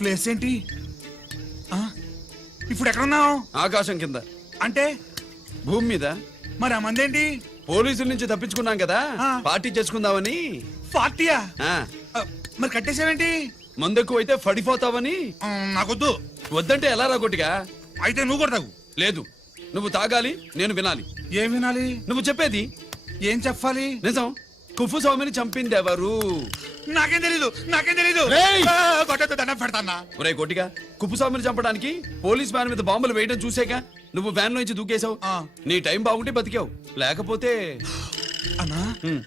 Place ఏంటి? ఆ, ఇప్పుడు ఎక్కడున్నావు? ఆకాశం కింద. అంటే? భూమి మీద. మరి ఆ మందేంటి? పోలీసుల నుంచి తప్పించుకున్నాం కదా. ఆ. పార్టీ చేసుకుందామని. పార్టీయా? ఆ, ఆ, మరి కట్టేసావేంటి? మందెక్కువ అయితే పడిపోతావని. ఆ, నాకొద్దు. వద్దంటే ఎలా రాగొట్టిగా అయితే నువ్వు కూడా తాగు. లేదు. నువ్వు తాగాలి నేను వినాలి. ఏం వినాలి? నువ్వు చెప్పేది. ఏం చెప్పాలి? నిజం. కుఫు స్వామిని చంపింది ఎవరు నాకేం తెలీదు నాకేం తెలీదు. రేయ్! ఆ, కొట్టొద్దు దండం పెడతానా ఒరే కోటిగా కుప్పు స్వామిని చంపడానికి పోలీస్ వ్యాన్ మీద బాంబులు వేయడం చూసాక నువ్వు వ్యాన్ నుంచి దూకేశావు. ఆ. నీ టైం బాగుంటే బతికావు. లేకపోతే అన్నా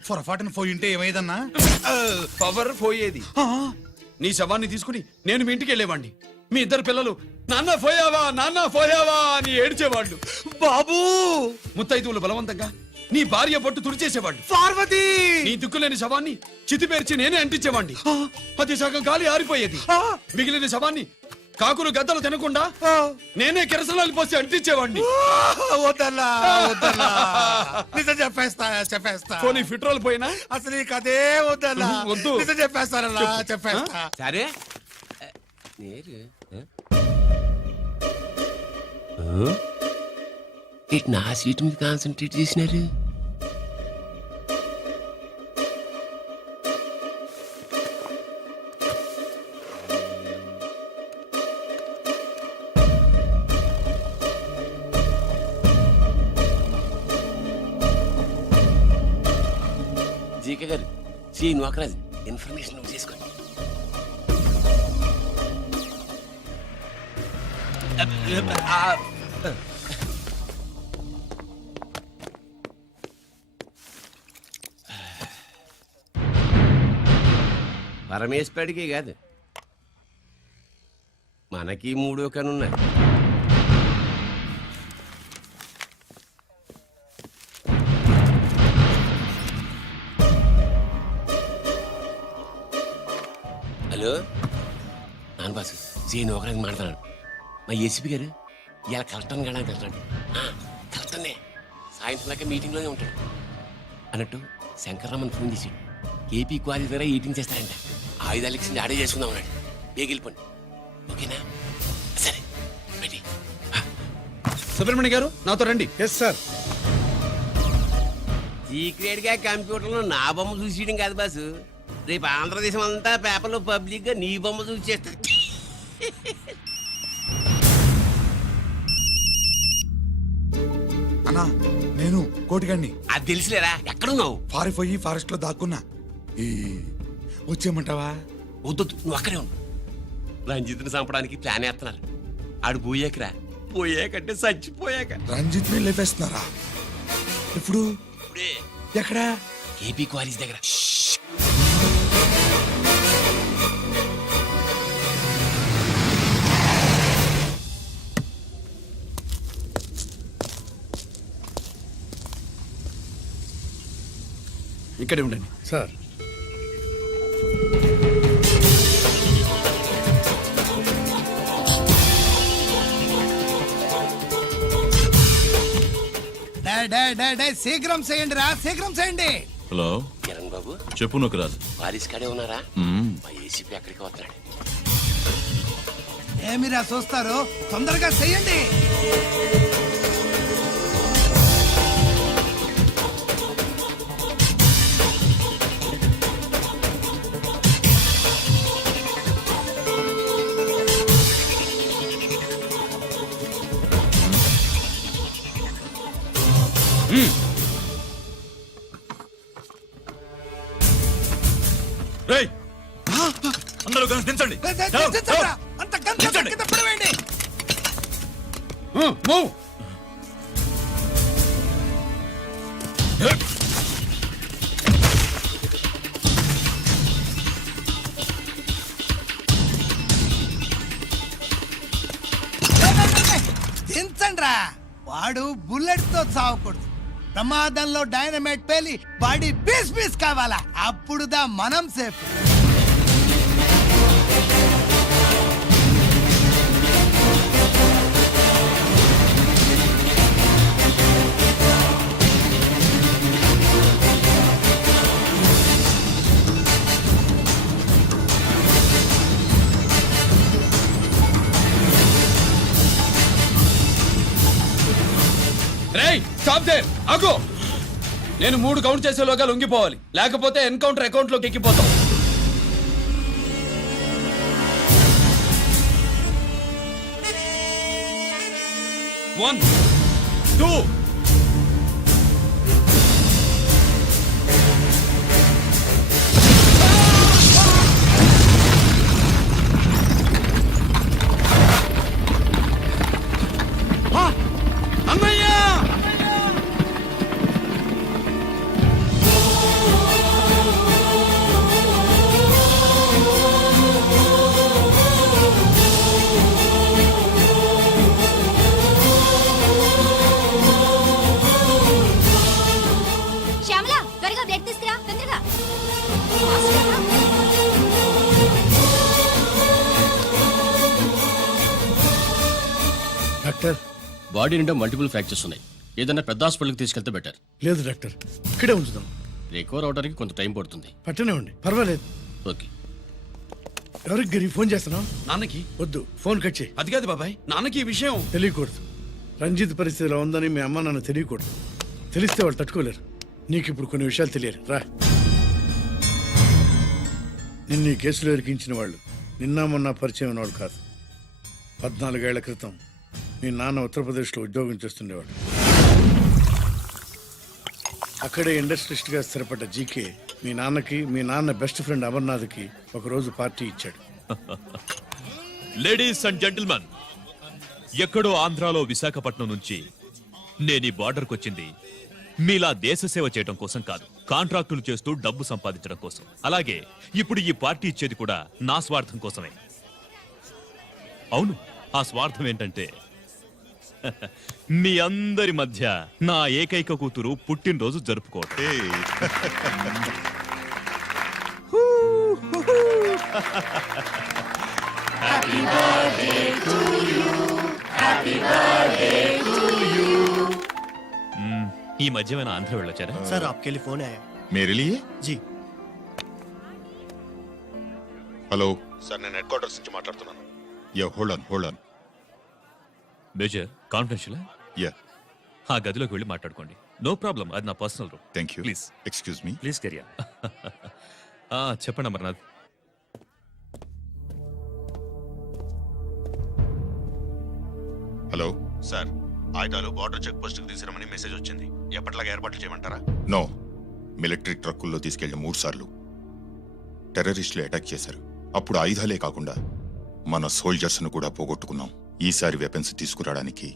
పొరపాటున పోయి ఉంటే ఏమైందన్నా? ఆ, పవర్ పోయేది. ఆ, నీ శవాన్ని తీసుకుని నేను మీ ఇంటికి వెళ్ళేవాడిని మీ ఇద్దరు పిల్లలు నాన్న పోయావా నాన్న పోయావా అని ఏడ్చేవాళ్ళు. బాబూ! ముత్తైదువులు బలవంతంగా నీ భార్య పట్టు తుడిచేసేవాళ్ళు. పార్వతి! నీ దిక్కులేని శవాన్ని చితిపేర్చి నేనే అంటించేవాడిని అది సగం గాలి ఆరిపోయేది. మిగిలిన శవాన్ని కాకులు గద్దలు తినకుండా. నేనే కిరసనాలు పోసి అంటించేవాడిని వద్దన్నా నిజం చెప్పేస్తా చెప్పేస్తా. పోనీ ఫిట్రోల్ పోయినా? అసలు ఈ కథే వద్దన్నా. వద్దు. నిజం చెప్పేస్తానన్నా చెప్పేస్తా. సరే. నేరు? నా సీట్ మీద కాన్సన్ట్రేట్ చేసినారు జీకే గారు సి నోకరాజ్ ఇన్ఫర్మేషన్ నువ్వు చేసుకోండి Uh, uh, uh. పరమేశ్వరుడికి కాదు. మనకి మూడో కనున్నాయి. హలో? నాన్న బాసు సీన్ ఒకరికి మాట్లాడు మా ఏసీపీ గారు ఇలా కలెక్టర్ని వెళ్ళడానికి వెళ్తాడు కలెక్టర్నే. సాయంత్రం దాకా మీటింగ్లోనే ఉంటాడు. అన్నట్టు శంకర్రామన్ ఫోన్ చేసాడు ఏపీ క్వారీ దగ్గర ఈటింగ్ చేస్తాడంట. ఆయుధాలు ఇచ్చింది ఆడే చేసుకుందాం అన్నాడు. బేగిలిపోండి ఓకేనా? సరే రెడీ. సుబ్రహ్మణ్య గారు నాతో రండి. ఎస్ సార్ సీక్రెట్గా కంప్యూటర్లో నా బొమ్మ చూసేయడం కాదు బాసు. రేపు ఆంధ్రదేశం అంతా పేపర్లో పబ్లిక్గా నీ బొమ్మ చూసి చేస్తారు అన్నా నేను కోటిగాడిని. అది తెలుసులేరా? ఎక్కడున్నావు? పారిపోయి ఫారెస్ట్లో దాక్కున్నా. ఈ వచ్చేయమంటావా? వద్దు నువ్వు అక్కడే ఉండు. రంజిత్ని చంపడానికి ప్లాన్ వేస్తున్నారు. ఆడు పోయాకరా. పోయాకంటే చచ్చిపోయాక. రంజిత్ని లేపేస్తున్నారా? ఇప్పుడు ఇప్పుడే. ఎక్కడా? ఏపీ క్వారీస్ దగ్గర. ఇక్కడే ఉండండి. సార్ శీఘ్రం చేయండి రా శీఘ్రం చేయండి. హలో. కిరణ్ బాబు. చెప్పు నొకరాజు వారిస్ కాడే ఉన్నారా. మా ఏసీపీ అక్కడికి వస్తున్నాడు. ఏమిరా చూస్తారు? తొందరగా చెయ్యండి రేయ్! అందరూ కలిసి దించండి దే, దే, దే, దించండిరా. అంత గంట కింద పడవేయండి. మూవ్. దించండి రా వాడు బుల్లెట్తో చావకూడదు. ప్రమాదంలో డైనమైట్ పేలి బాడీ పీస్ పీస్ కావాలా? అప్పుడుదా మనం సేఫ్. రేయ్ స్టాప్ అగో నేను మూడు కౌంట్ చేసేలోగా లొంగిపోవాలి. లేకపోతే ఎన్కౌంటర్ అకౌంట్లోకి ఎక్కిపోతాం. వన్ టూ బాడీ నిండా మల్టిపుల్ ఫ్రాక్చర్స్ ఉన్నాయి. ఏదైనా పెద్ద హాస్పిటల్కి తీసుకెళ్తే బెటర్. లేదు డాక్టర్. ఇక్కడే ఉంచుదాం. రికవర్ అవడానికి కొంత టైం పడుతుంది. పట్టనే ఉండి. పర్వాలేదు. ఓకే. ఎవరికి గిరి ఫోన్ చేస్తున్నావు? నాన్నకి? వద్దు ఫోన్ కట్ చేయి. అది కాదు బాబాయ్ నాన్నకి ఈ విషయం. తెలియకూడదు. రంజిత్ పరిస్థితిలో ఉందని మీ అమ్మ నాన్న తెలియకూడదు. తెలిస్తే వాళ్ళు తట్టుకోలేరు. నీకు ఇప్పుడు కొన్ని విషయాలు తెలియాలి. రా. నిన్ను ఈ కేసులో ఇరికించిన వాళ్ళు నిన్న మొన్న పరిచయం ఉన్నవాడు కాదు. పద్నాలుగేళ్ళ క్రితం మీ నాన్న ఉత్తరప్రదేశ్లో ఉద్యోగం చేస్తుండేవాడు. అక్కడే ఇండస్ట్రిస్ట్గా స్థిరపడ్డ జీకే మీ నాన్నకి మీ నాన్న బెస్ట్ ఫ్రెండ్ అమర్నాథ్కి ఒకరోజు పార్టీ ఇచ్చాడు. లేడీస్ అండ్ జెంటిల్మెన్ ఎక్కడో ఆంధ్రాలో విశాఖపట్నం నుంచి నేను ఈ బార్డర్కి వచ్చింది. మీలా దేశ సేవ చేయడం కోసం కాదు కాంట్రాక్టులు చేస్తూ డబ్బు సంపాదించడం కోసం. అలాగే ఇప్పుడు ఈ పార్టీ ఇచ్చేది కూడా నా స్వార్థం కోసమే. అవును ఆ స్వార్థం ఏంటంటే మీ అందరి మధ్య నా ఏకైక కూతురు పుట్టినరోజు జరుపుకోవటం ఈ మధ్య ఏమైనా ఆంధ్ర వెళ్ళొచ్చారా सर आपके लिए फोन आया मेरे लिए जी హలో సార్ నేను హెడ్ క్వార్టర్స్ నుంచి మాట్లాడుతున్నాను yeah hold on hold on major confidential yeah ఆ గదిలోకి వెళ్ళి మాట్లాడుకోండి. నో ప్రాబ్లం అది నా personal room thank you please excuse me please కెరియా చెప్పండి అమర్నాథ్. హలో సార్ ఆయుధాలు బార్డర్ చెక్ పోస్ట్కి తీసుకురమని మెసేజ్ వచ్చింది. ఎప్పటిలాగా ఏర్పాట్లు చేయమంటారా? నో మిలిటరీ ట్రక్కుల్లో తీసుకెళ్ళిన మూడు సార్లు టెర్రరిస్టులు అటాక్ చేశారు. అప్పుడు ఆయుధాలే కాకుండా మన సోల్జర్స్ను కూడా పోగొట్టుకున్నాం. ఈసారి వెపన్స్ తీసుకురావడానికి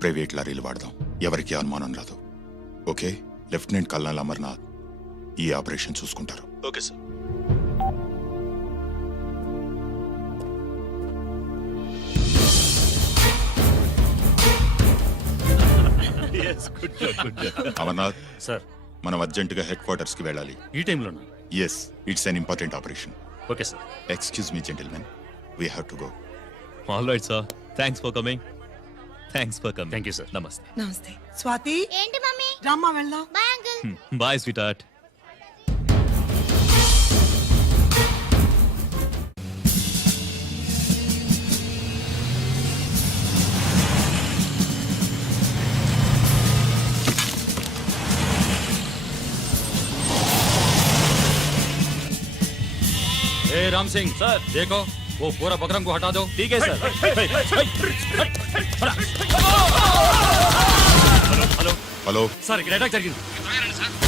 ప్రైవేట్ లారీలు వాడదాం. ఎవరికి అనుమానం రాదు. ఓకే? లెఫ్టినెంట్ కల్నల్ అమర్నాథ్ ఈ ఆపరేషన్ చూసుకుంటారు. Okay sir. అమర్నాథ్ సార్. మనం అర్జెంటుగా హెడ్ క్వార్టర్స్కి వెళ్ళాలి. ఈ టైంలోనా? Yes it's an important operation okay sir. Excuse me gentlemen we have to go all right sir thanks for coming thanks for coming Thank you, sir. నమస్తే నమస్తే స్వాతి ఏంటి mummy? రమ్మా వెళ్దాం. Bye uncle bye sweetheart ఏ Ram Singh sir देखो वो पूरा बकरम को हटा दो ठीक है सर హలో సార్ ఇక్కడ అటాక్ జరిగింది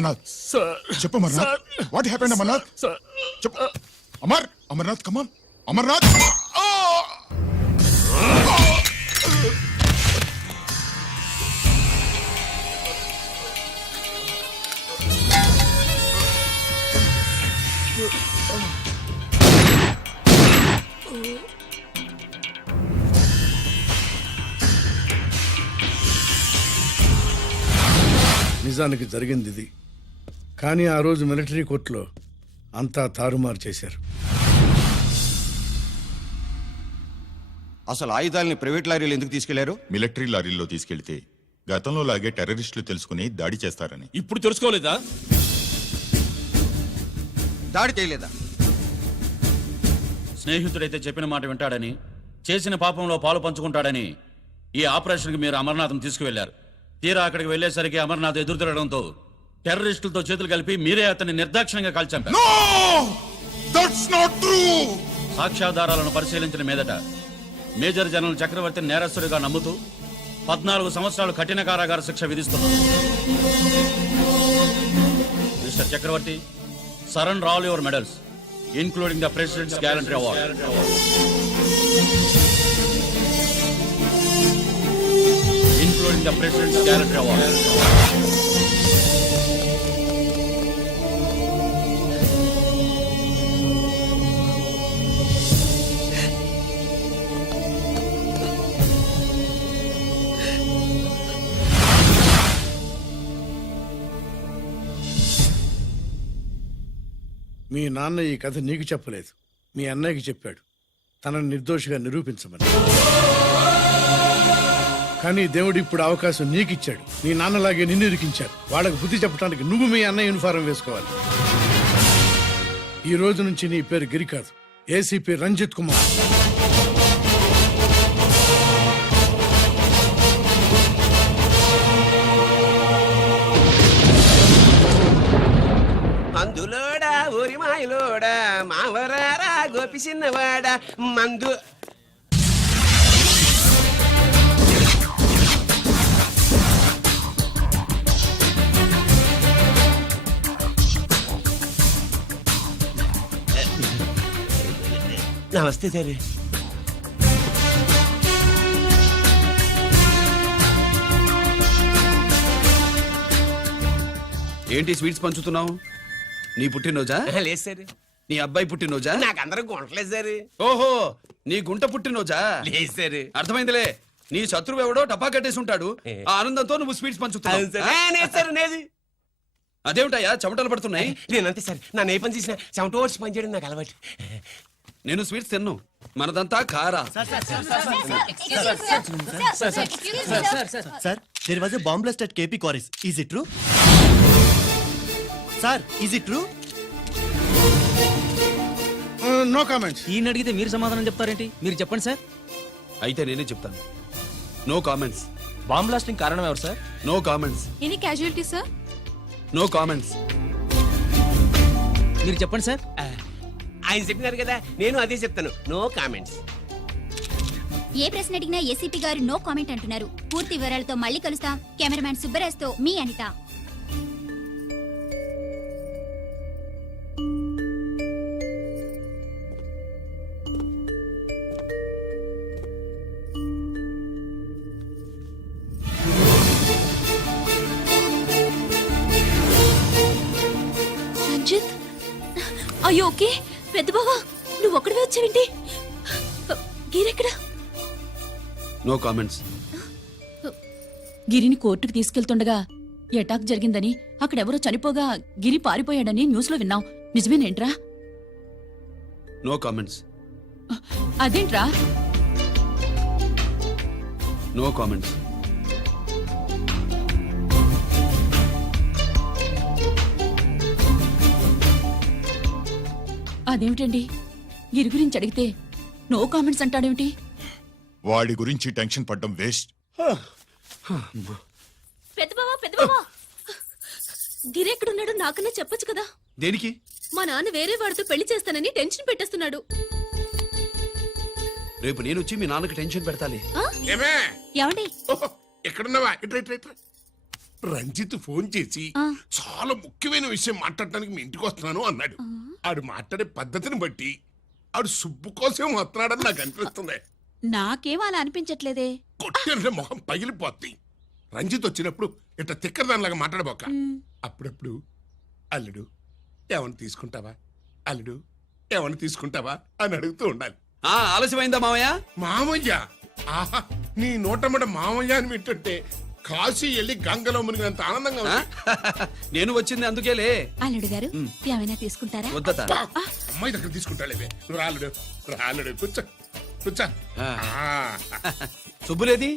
అమర్నాథ్. చెప్పు అమర్నాథ్. What happened Amarnath? చెప్పు. Amar Amarnath come on Amarnath. నిజానికి జరిగింది ఇది. కానీ ఆ రోజు మిలిటరీ కోర్టులో అంతా తారుమారు చేశారు. అసలు ఆయుధాలని ప్రైవేట్ లారీలు ఎందుకు తీసుకెళ్ళారు? మిలిటరీ లారీల్లో తీసుకెళ్తే గతంలో లాగే టెర్రరిస్టులు తెలుసుకుని దాడి చేస్తారని. ఇప్పుడు తెలుసుకోలేదా? దాడి చేయలేదా? స్నేహితుడైతే చెప్పిన మాట వింటాడని చేసిన పాపంలో పాలు పంచుకుంటాడని ఈ ఆపరేషన్కి మీరు అమర్నాథ్ని తీసుకువెళ్ళారు తీరా అక్కడికి వెళ్ళేసరికి అమర్నాథ్ ఎదురు తిరగడంతో టెర్రరిస్టులతో చేతులు కలిపి మీరే అతన్ని నిర్దాక్షిణ్యంగా కాల్చంపారు సాక్ష్యాధారాలను పరిశీలించిన మీదట మేజర్ జనరల్ చక్రవర్తిని నేరస్తుడిగా నమ్ముతూ పద్నాలుగు సంవత్సరాలు కఠిన కారాగార శిక్ష విధిస్తున్నారు. Mister Chakravarthy surrender all your medals including the president's gallantry award. Including the president's gallantry award. మీ నాన్న ఈ కథ నీకు చెప్పలేదు. మీ అన్నయ్యకి చెప్పాడు. తనని నిర్దోషిగా నిరూపించమని. కానీ దేవుడు ఇప్పుడు అవకాశం నీకు ఇచ్చాడు నాన్నలాగే నిన్ను ఇరికించారు వాళ్ళకు బుద్ధి చెప్పడానికి నువ్వు మీ అన్నయ్య యూనిఫారం వేసుకోవాలి. ఈ రోజు నుంచి నీ పేరు గిరి కాదు ఏసీపీ రంజిత్ కుమార్. చిన్నవాడా మందు. నమస్తే సార్. ఏంటి స్వీట్స్ పంచుతున్నావు? నీ పుట్టినరోజా? లేదు సార్. నీ అబ్బాయి పుట్టినరోజా నాకు అందరూ కొనట్లేదు సార్ ఓహో నీ గుంట పుట్టినరోజా లేదు సార్ అర్థమైందిలే నీ శత్రువు ఎవడో టపా కట్టేసి ఉంటాడు ఆ ఆనందంతో నువ్వు స్వీట్స్ సార్ నేది అదేమిటయ్యా చెమటలు పడుతున్నాయి నేనంతే సార్ నా ఏ పని చేసిన చెమట ఓడ్చి పని చేయడం నాకు అలవాటు నేను స్వీట్స్ తిన్ను మనదంతా కారా was a bomb blast at KP Quarries. Is it true? Sir, is it true? No comments ఈయన అడిగితే మీరు సమాధానం చెప్తారేంటి? మీరు చెప్పండి సార్. అయితే నేనే చెప్తాను. నో కామెంట్స్ బాంబ్ బ్లాస్టింగ్ కారణం ఎవరు sir? No comments any casualty sir no comments మీరు చెప్పండి సార్. ఆయన చెప్పినారు కదా నేను అదే చెప్తాను. నో కామెంట్స్ ఏ ప్రశ్న అడిగినా ఏసీపీ గారు నో కామెంట్ అంటున్నారు. పూర్తి వివరాలతో మళ్ళీ కలుస్తాం. కెమెరామ్యాన్ సుబ్బరాజ్తో మీ అనిత. అయ్యో ఓకే. పెద్ద బావా నువ్వు ఒక్కడివే వచ్చావేంటి? గీరెక్కడా? నో కామెంట్స్ గిరిని కోర్టుకు తీసుకెళ్తుండగా ఎటాక్ జరిగిందని అక్కడెవరో చనిపోగా గిరి పారిపోయాడని న్యూస్లో విన్నాం. నిజమేనేంట్రా? నో కామెంట్స్ అదేంట్రా? నో కామెంట్స్ అదేమిటండి? గిరి గురించి అడిగితే నో కామెంట్స్ అంటాడేమిటి? వాడి గురించి టెన్షన్ పడ్డం వేస్ట్. పెద్ద బావా పెద్ద బావా గిరి ఎక్కడున్నాడో నాకన్నా చెప్పొచ్చు కదా. దేనికి? మా నాన్న వేరే వాడితో పెళ్ళి చేస్తానని టెన్షన్ పెట్టేస్తున్నాడు. రేపు నేను వచ్చి మీ నాన్నకి టెన్షన్ పెడతాలి. ఏమండి? ఎక్కడున్నావా? ఇట్రా ఇట్రా ఇట్రా రంజిత్ ఫోన్ చేసి. చాలా ముఖ్యమైన విషయం మాట్లాడటానికి మీ ఇంటికి వస్తున్నాను అన్నాడు. ఆడు మాట్లాడే పద్ధతిని బట్టి ఆడు సుబ్బు కోసం వస్తున్నాడని నాకు అనిపిస్తుంది. నాకేం అలా అనిపించట్లేదే? కొట్టిన మొహం పగిలిపోద్ది. రంజిత్ వచ్చినప్పుడు ఇట్లా తిక్కరదానిలాగా మాట్లాడబోక. అప్పుడప్పుడు అల్లుడు ఏమన్నా తీసుకుంటావా? అల్లుడు ఏమన్నా తీసుకుంటావా? అని అడుగుతూ ఉండాలి. ఆ ఆలస్యమైందా మామయ్య? మామయ్య? ఆహా నీ నోటమ్మట మామయ్య అని వింటుంటే కాశీ వెళ్ళి గంగలో మునిగినంత ఆనందంగా? ఉంది. నేను వచ్చింది అందుకేలే. అల్లుడు గారు ఏమైనా తీసుకుంటారా? వద్దత అబ్బా, అమ్మాయి దగ్గర తీసుకుంటాలేవే నువ్వు రాలుడు రాలుడు కూర్చో కూర్చో. ఆ. ఆ, సుబ్బులేది?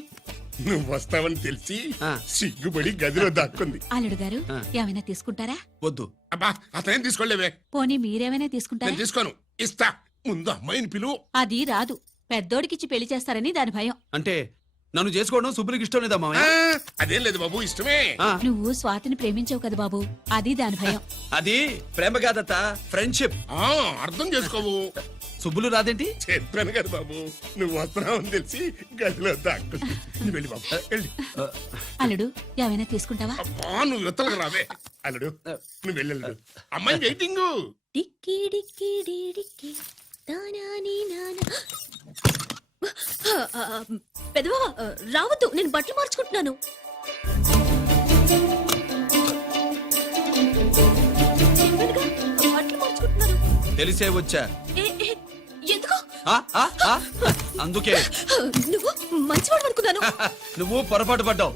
నువ్వు వస్తావని తెలిసి ఆ. సిగ్గుపడి గదిలో దాక్కుంది. అల్లుడు గారు ఆ. ఏమైనా తీసుకుంటారా? వద్దు. అబ్బా అతనేం తీసుకోలేవే. పోనీ మీరేమైనా తీసుకుంటారా? నేను తీసుకోను. ఇస్తా. ముందు అమ్మాయిని పిలువు. అది రాదు. పెద్దోడికిచ్చి పెళ్ళి చేస్తారని దాని భయం. అంటే నన్ను చేసుకోవడం సుబ్బులకి ఇష్టం లేదా మామయ్య అదేం లేదు బాబు ఇష్టమే. ఆ, నువ్వు స్వాతిని ప్రేమించవు కదా బాబు అది దాని భయం. అది ప్రేమ కాదత్త ఫ్రెండ్షిప్. ఆ అర్థం చేసుకోవు. సుబ్బులు రాదేంటి? చెప్పాను కదా బాబు నువ్వు వస్తున్నావని తెలిసి గదిలో దాక్కుంది నువ్వు వెళ్ళి బాబు వెళ్ళి. అల్లుడు ఏమైనా తీసుకుంటావా? అబ్బా నువ్వు యువతలకు రావే. అల్లుడు నువ్వు వెళ్ళి అల్లుడు. అమ్మాయి వెయిటింగ్. డిక్కి డిక్కి డి డిక్కి. దానాని నానా పెదవా రావద్దు నేను బట్టలు మార్చుకుంటున్నాను. చెప్పానుగా, బట్టలు మార్చుకుంటున్నాను. తెలిసే వచ్చా. ఎందుకు? అందుకే. నువ్వు మంచివాడు అనుకున్నాను. నువ్వు పొరపాటు పడ్డావు.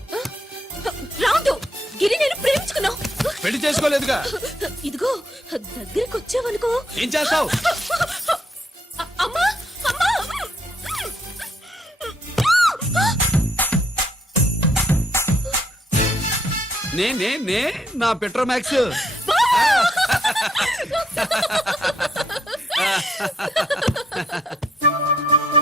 రావద్దు గిరి నేను ప్రేమించుకున్నావు పెళ్ళి చేసుకోలేదుగా. ఇదిగో దగ్గరికి వచ్చావనుకో ఏం చేస్తావు? నే నే నే నా పెట్రోమాక్స్.